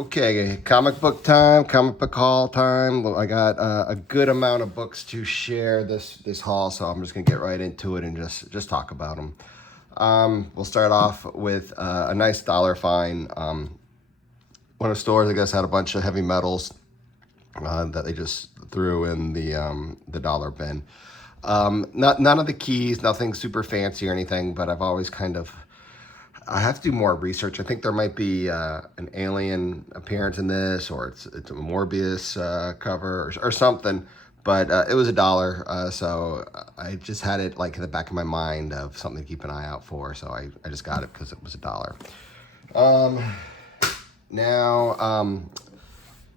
Okay, comic book time, comic book haul time. I got a good amount of books to share this haul, so I'm just gonna get right into it and just talk about them. We'll start off with a nice dollar find. One of the stores, I guess, had a bunch of heavy metals that they just threw in the dollar bin. None of the keys, nothing super fancy or anything, but I've always I have to do more research. I think there might be an alien appearance in this, or it's a Morbius cover or something. But it was $1, so I just had it like in the back of my mind of something to keep an eye out for. So I just got it because it was $1. Now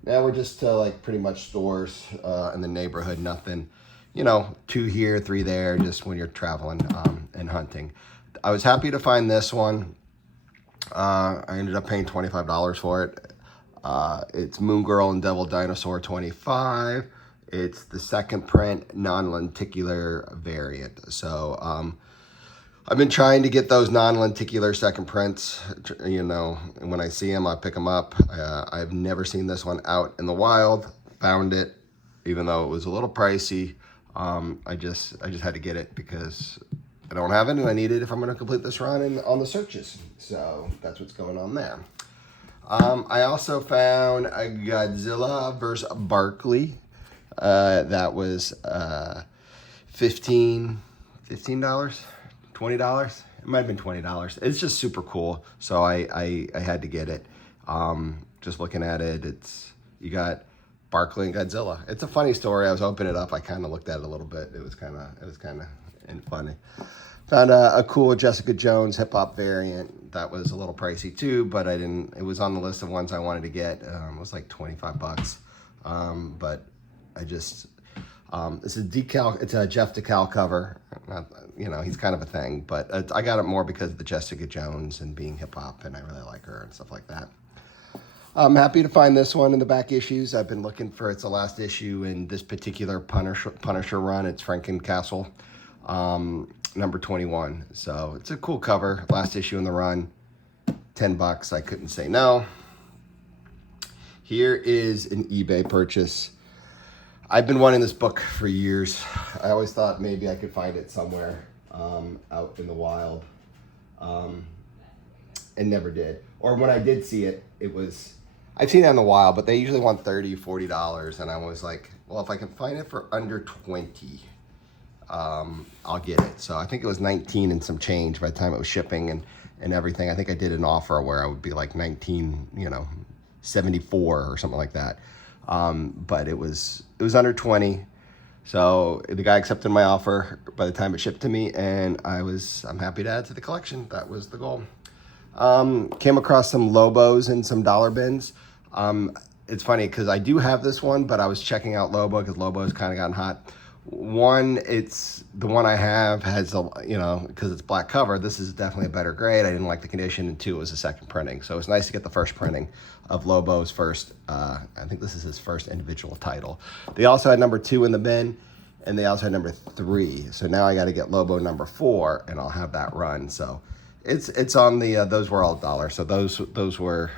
we're just to like pretty much stores in the neighborhood. Nothing, 2 here, 3 there, just when you're traveling and hunting. I was happy to find this one. I ended up paying $25 for it. It's Moon Girl and Devil Dinosaur 25. It's the second print non-lenticular variant. So I've been trying to get those non-lenticular second prints. And when I see them, I pick them up. I've never seen this one out in the wild. Found it, even though it was a little pricey. I just had to get it because I don't have it and I need it if I'm going to complete this run and on the searches. So that's what's going on there. I also found a Godzilla versus Barkley. That was $15, $20. It might have been $20. It's just super cool. So I had to get it. Just looking at it, you got Barkley and Godzilla. It's a funny story. I was opening it up. I kind of looked at it a little bit. It was kind of funny. Found a cool Jessica Jones hip hop variant that was a little pricey too, but it was on the list of ones I wanted to get. It was like $25. But it's a decal, it's a Jeff DeCal cover. He's kind of a thing, but I got it more because of the Jessica Jones and being hip hop, and I really like her and stuff like that. I'm happy to find this one in the back issues. I've been looking for it's the last issue in this particular Punisher run. It's Frankencastle. Number 21. So it's a cool cover. Last issue in the run. $10. I couldn't say no. Here is an eBay purchase. I've been wanting this book for years. I always thought maybe I could find it somewhere out in the wild. And never did. Or when I did see it, I've seen it in the wild, but they usually want $30, $40. And I was like, well, if I can find it for under 20, I'll get it. So I think it was 19 and some change by the time it was shipping and everything. I think I did an offer where I would be like 19, 74 or something like that. But it was under 20. So the guy accepted my offer by the time it shipped to me, and I'm happy to add to the collection. That was the goal. Came across some Lobos and some dollar bins. It's funny because I do have this one, but I was checking out Lobo because Lobo's kind of gotten hot. One, it's the one I have has because it's black cover, this is definitely a better grade. I didn't like the condition, and 2, it was a second printing, so it's nice to get the first printing of Lobo's first. I think this is his first individual title. They also had number 2 in the bin, and they also had number 3. So now I got to get Lobo number 4, and I'll have that run. So it's on the those were all $1. So those were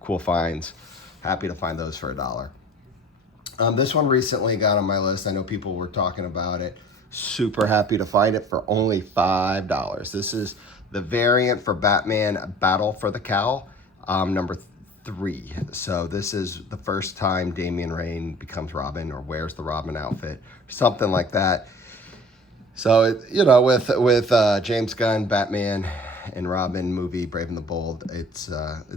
cool finds. Happy to find those for $1. This one recently got on my list. I know people were talking about it. Super happy to find it for only $5. This is the variant for Batman Battle for the COWL, number 3. So this is the first time Damian Wayne becomes Robin or wears the Robin outfit, something like that. So, with James Gunn, Batman and Robin movie, Brave and the Bold, it's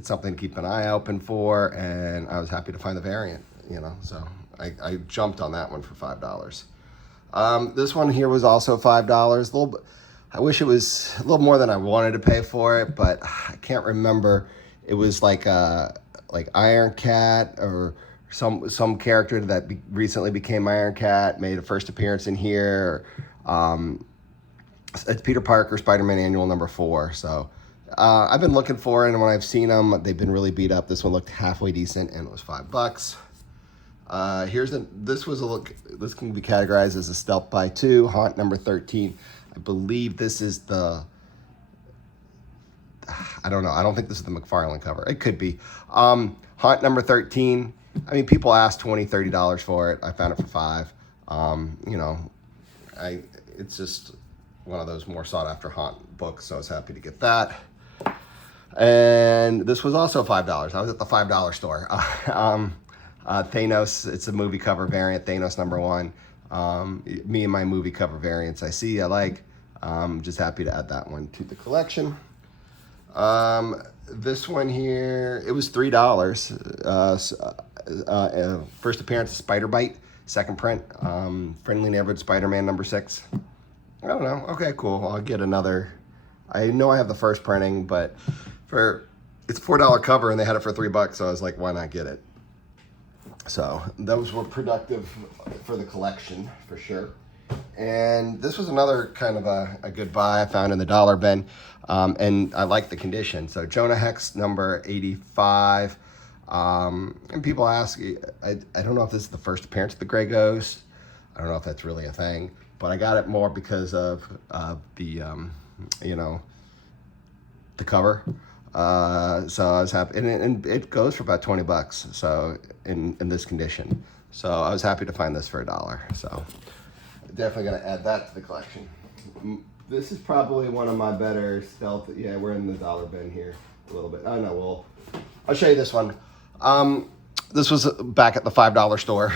something to keep an eye open for, and I was happy to find the variant, so I jumped on that one for $5. This one here was also $5. I wish it was a little more than I wanted to pay for it, but I can't remember. It was like Iron Cat or some character that recently became Iron Cat, made a first appearance in here. It's Peter Parker, Spider-Man Annual number 4. So I've been looking for it, and when I've seen them, they've been really beat up. This one looked halfway decent, and it was $5. This can be categorized as a Stealth by 2, Haunt number 13. I believe this is the I don't know. I don't think this is the McFarlane cover. It could be. Hunt number 13. I mean, people asked $20, $30 for it. I found it for $5. You know, it's just one of those more sought after Hunt books, so I was happy to get that. And this was also $5. I was at the $5 store. Thanos, it's a movie cover variant, Thanos #1. Me and my movie cover variants I like. Just happy to add that one to the collection. This one here, it was $3. First appearance of Spider Bite, second print. Friendly Neighborhood Spider-Man #6. I don't know. Okay, cool. I'll get another. I know I have the first printing, but it's $4 cover and they had it for $3, so I was like, why not get it? So those were productive for the collection for sure. And this was another kind of a good buy I found in the dollar bin, and I like the condition. So Jonah Hex number 85. And people ask, I don't know if this is the first appearance of the Gray Ghost. I don't know if that's really a thing, but I got it more because of the you know, the cover. So I was happy, and it goes for about $20. So in this condition, so I was happy to find this for $1. So definitely gonna add that to the collection. This is probably one of my better stealth. Yeah, we're in the dollar bin here a little bit. Oh no, well, I'll show you this one. This was back at the $5 store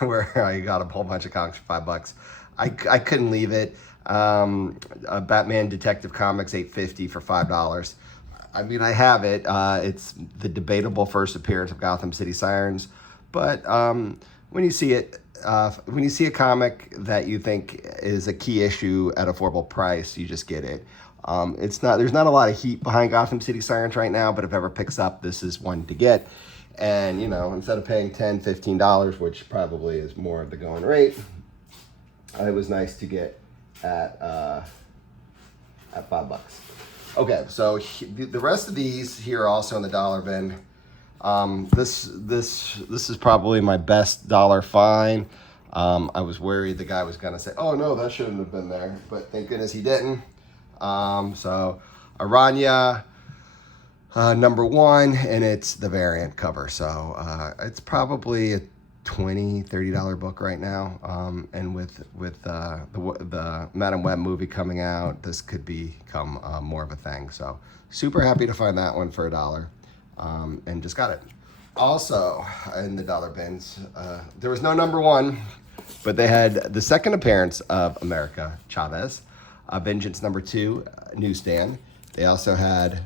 where I got a whole bunch of comics for $5. I couldn't leave it. Batman Detective Comics $8.50 for $5. I mean, I have it. It's the debatable first appearance of Gotham City Sirens, but when you see it, when you see a comic that you think is a key issue at affordable price, you just get it. There's not a lot of heat behind Gotham City Sirens right now, but if it ever picks up, this is one to get. And you know, instead of paying $10, $15, which probably is more of the going rate, it was nice to get at $5. Okay, so the rest of these here are also in the dollar bin. This is probably my best dollar find. I was worried the guy was gonna say, "Oh no, that shouldn't have been there," but thank goodness he didn't. So Aranya #1, and it's the variant cover. So it's probably a $20, $30 book right now. And with the Madam Web movie coming out, this could become more of a thing. So super happy to find that one for $1, and just got it. Also in the dollar bins, there was no #1, but they had the second appearance of America Chavez, Vengeance #2, newsstand. They also had,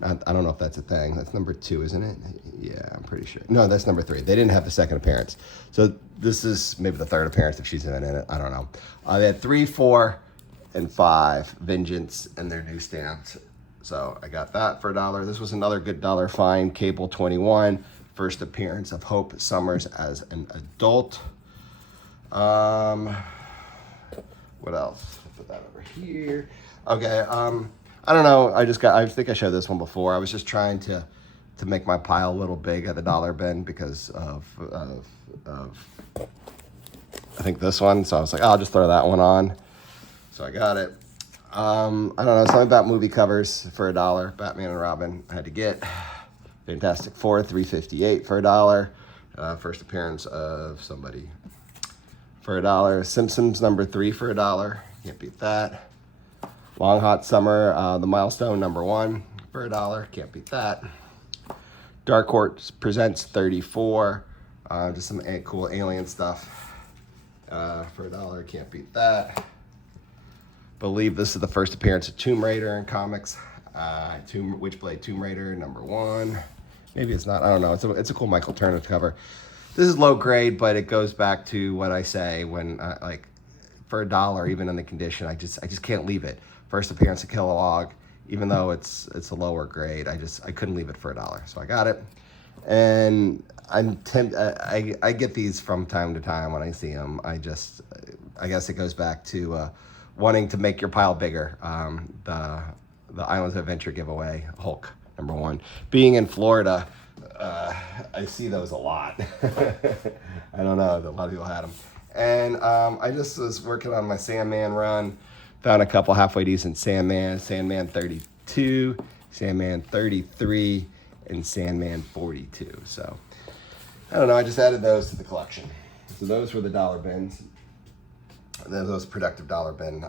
I don't know if that's a thing. That's #2, isn't it? Yeah, I'm pretty sure. No, that's #3. They didn't have the second appearance. So this is maybe the third appearance if she's in it. I don't know. They had 3, 4, and 5 Vengeance in their newsstands. So I got that for $1. This was another good dollar find. Cable 21, first appearance of Hope Summers as an adult. What else? Put that over here. Okay. I don't know. I think I showed this one before. I was just trying to make my pile a little big at the dollar bin because of I think this one. So I was like, oh, I'll just throw that one on. So I got it. I don't know, something about movie covers for $1. Batman and Robin I had to get. Fantastic Four, $3.58 for $1. First appearance of somebody for $1. Simpsons #3 for $1. Can't beat that. Long Hot Summer, The Milestone #1 for $1. Can't beat that. Dark Horse Presents 34. Just some cool alien stuff for $1. Can't beat that. Believe this is the first appearance of Tomb Raider in comics. Witchblade Tomb Raider #1. Maybe it's not. I don't know. It's a cool Michael Turner cover. This is low grade, but it goes back to what I say when like for $1, even in the condition, I just can't leave it. First appearance of Kilowog, even though it's a lower grade, I couldn't leave it for $1, so I got it. And I get these from time to time when I see them. I guess it goes back to wanting to make your pile bigger. The Islands of Adventure giveaway, Hulk #1. Being in Florida, I see those a lot. I don't know, a lot of people had them. And I just was working on my Sandman run, found a couple halfway decent Sandman 32, Sandman 33, and Sandman 42. So, I don't know, I just added those to the collection. So those were the dollar bins. Those productive dollar bin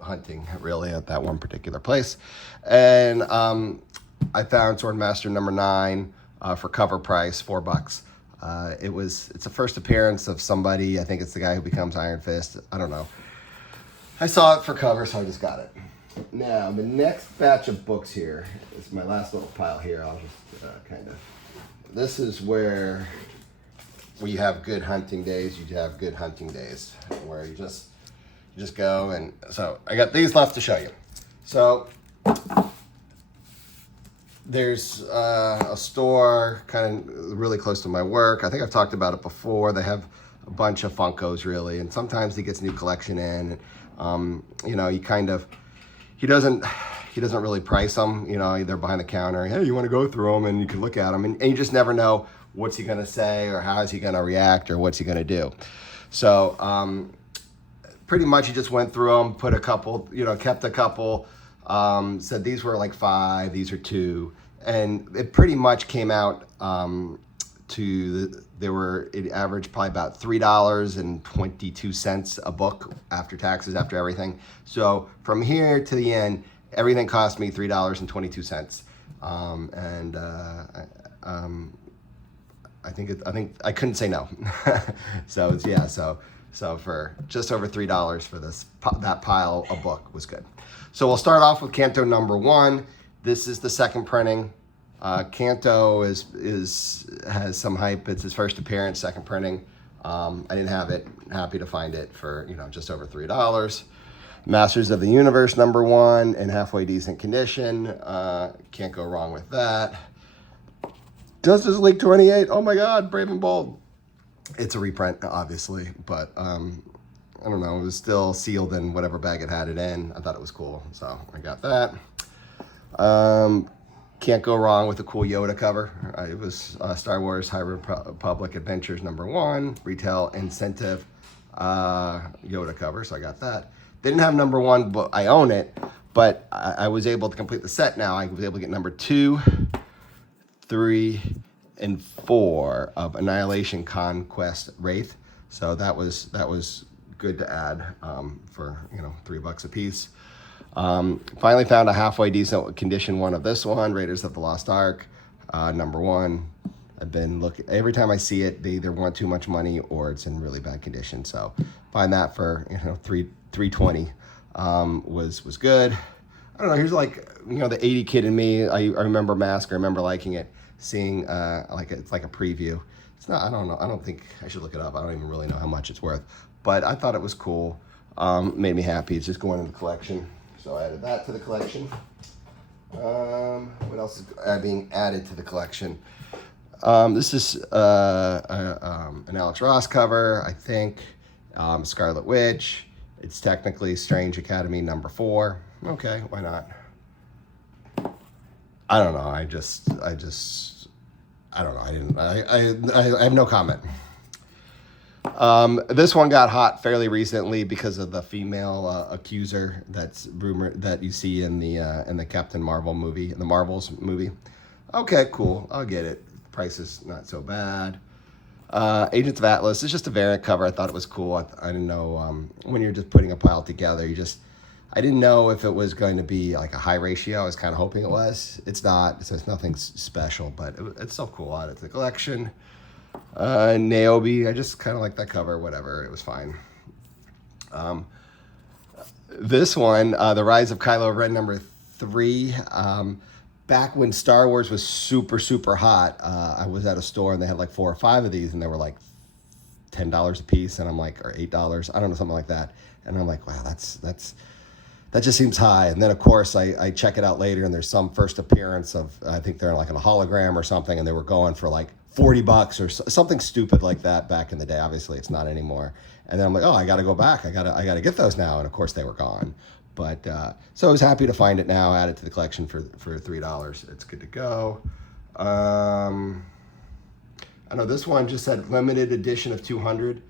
hunting, really, at that one particular place. And I found Swordmaster number 9 for cover price, $4. It's a first appearance of somebody. I think it's the guy who becomes Iron Fist. I don't know. I saw it for cover, so I just got it. Now, the next batch of books here is my last little pile here. I'll just this is where you have good hunting days. You have good hunting days where you just go. And so I got these left to show you. So there's a store kind of really close to my work. I think I've talked about it before. They have a bunch of Funkos, really, and sometimes he gets new collection in. You know, he doesn't really price them. You know, they're behind the counter. Hey, you want to go through them, and you can look at them, and you just never know what's he gonna say or how is he gonna react or what's he gonna do. So pretty much he just went through them, put a couple, you know, kept a couple. Said these were like 5, these are 2, and it pretty much came out it averaged probably about $3.22 a book after taxes, after everything. So from here to the end, everything cost me $3.22. I think I couldn't say no. So yeah, so for just over $3 for that pile of book was good. So we'll start off with Canto number 1. This is the second printing. Canto has some hype. It's his first appearance, second printing. I didn't have it. Happy to find it for, you know, just over $3. Masters of the Universe number 1 in halfway decent condition. Can't go wrong with that. Justice League 28. Oh my God, Brave and Bold. It's a reprint, obviously, but I don't know. It was still sealed in whatever bag it had it in. I thought it was cool, so I got that. Can't go wrong with a cool Yoda cover. It was Star Wars High Republic Adventures number 1, retail incentive Yoda cover, so I got that. Didn't have number 1, but I own it, but I was able to complete the set now. I was able to get number 2, 3, and 4 of Annihilation Conquest Wraith. So that was good to add for, you know, $3 a piece. Finally found a halfway decent condition one of this one, Raiders of the Lost Ark, number 1. I've been looking, every time I see it, they either want too much money or it's in really bad condition. So find that for, you know, $3.20 was good. I don't know, here's like, you know, the 80 kid in me. I remember Mask. I remember liking it, seeing it's like a preview. It's not, I don't know, I don't think I should look it up. I don't even really know how much it's worth, but I thought it was cool. Made me happy. It's just going in the collection. So I added that to the collection. What else is being added to the collection? This is an Alex Ross cover, I think. Scarlet Witch. It's technically Strange Academy number 4. Okay, why not? I don't know. I don't know. I have no comment. This one got hot fairly recently because of the female accuser that's rumored that you see in the Captain Marvel movie, in the Marvels movie. Okay, cool. I'll get it. Price is not so bad. Agents of Atlas. It's just a variant cover. I thought it was cool. I didn't know when you're just putting a pile together. I didn't know if it was going to be like a high ratio. I was kind of hoping it was. It's not. So it's nothing special, but it's so cool. Add it to the collection. Niobe, I just kind of like that cover, whatever, it was fine. This one, The Rise of Kylo Ren number 3, back when Star Wars was super, super hot, I was at a store and they had like 4 or 5 of these and they were like $10 a piece, and I'm like, or $8, I don't know, something like that. And I'm like, wow, that just seems high. And then of course I check it out later and there's some first appearance of, I think they're like in a hologram or something, and they were going for like $40 or something stupid like that back in the day. Obviously it's not anymore. And then I'm like, oh, I got to go back. I got to get those now. And of course they were gone. But so I was happy to find it now, add it to the collection for $3. It's good to go. I know this one just said limited edition of 200.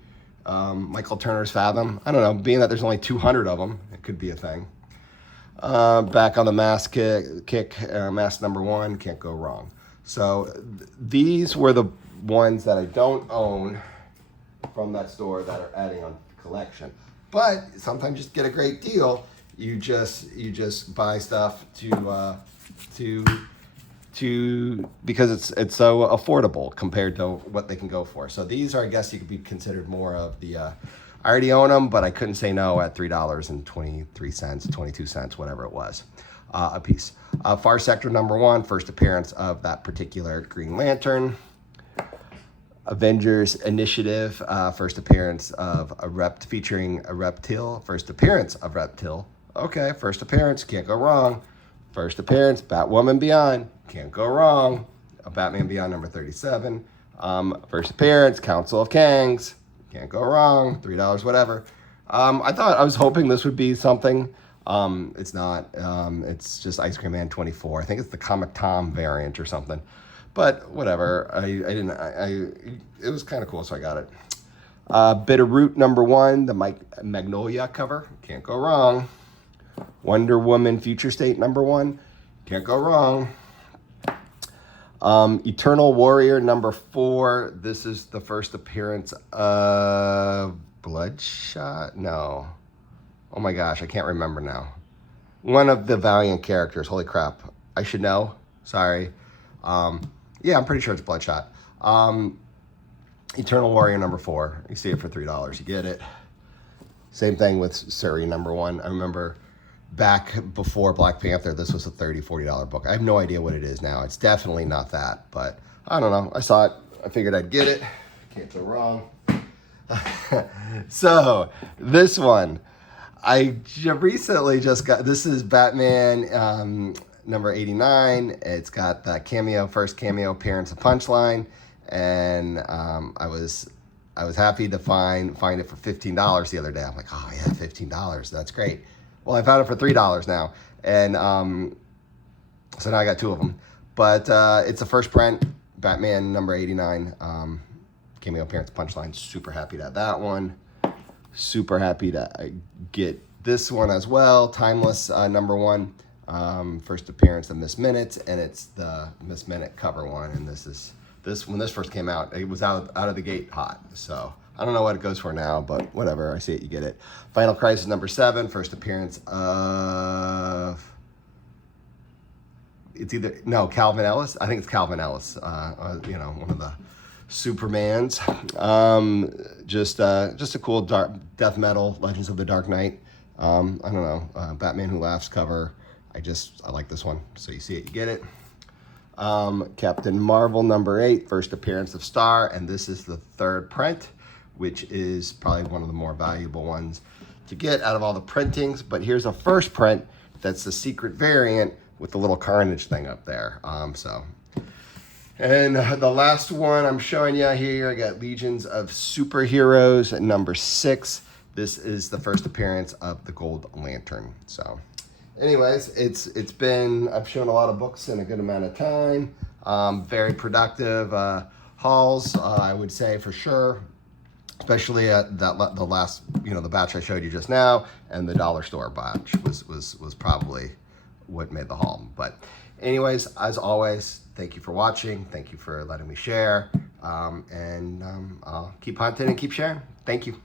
Michael Turner's Fathom. I don't know, being that there's only 200 of them, it could be a thing. Back on the mask kick, mask number 1, can't go wrong. So these were the ones that I don't own from that store that are adding on collection. But sometimes you just get a great deal. You just buy stuff to because it's so affordable compared to what they can go for. So these are, I guess you could be considered more of the I already own them, but I couldn't say no at $3.23, 22 cents, whatever it was, a piece. Far Sector number 1, first appearance of that particular Green Lantern. Avengers Initiative, first appearance of featuring a Reptile, first appearance of Reptile. Okay, first appearance, can't go wrong. First appearance, Batwoman Beyond, can't go wrong. Batman Beyond number 37. First appearance, Council of Kangs, can't go wrong. $3, whatever. I was hoping this would be something. It's not. It's just Ice Cream Man 24. I think it's the Comic Tom variant or something. But whatever. It was kind of cool, so I got it. Bitterroot number 1, the Magnolia cover, can't go wrong. Wonder Woman Future State number 1, can't go wrong. Eternal Warrior number 4. This is the first appearance of Bloodshot? No. Oh my gosh, I can't remember now. One of the Valiant characters. Holy crap. I should know. Sorry. Yeah, I'm pretty sure it's Bloodshot. Eternal Warrior number 4. You see it for $3. You get it. Same thing with Suri number 1. I remember back before Black Panther, this was a $30, $40 book. I have no idea what it is now. It's definitely not that, but I don't know. I saw it. I figured I'd get it. Can't go wrong. So this one, I recently just got, this is Batman number 89. It's got the first cameo appearance of Punchline. And I was happy to find it for $15 the other day. I'm like, oh yeah, $15. That's great. Well, I found it for $3 now. And so now I got 2 of them. But it's the first print, Batman number 89, cameo appearance Punchline. Super happy to have that one. Super happy to get this one as well. Timeless number 1, first appearance of Miss Minute. And it's the Miss Minute cover one. And when this first came out, it was out of the gate hot. So I don't know what it goes for now, but whatever. I see it, you get it. Final Crisis number 7, first appearance of, Calvin Ellis. I think it's Calvin Ellis. One of the Supermans. Just a cool death metal Legends of the Dark Knight. I don't know, Batman Who Laughs cover. I like this one. So you see it, you get it. Captain Marvel number 8, first appearance of Star, and this is the 3rd print, which is probably one of the more valuable ones to get out of all the printings. But here's a first print that's the secret variant with the little Carnage thing up there. And the last one I'm showing you here, I got Legions of Superheroes at number 6. This is the first appearance of the Gold Lantern. So anyways, I've shown a lot of books in a good amount of time. Very productive hauls, I would say for sure. Especially at the last, the batch I showed you just now, and the dollar store batch was probably what made the haul. But anyways, as always, thank you for watching. Thank you for letting me share. And I'll keep hunting and keep sharing. Thank you.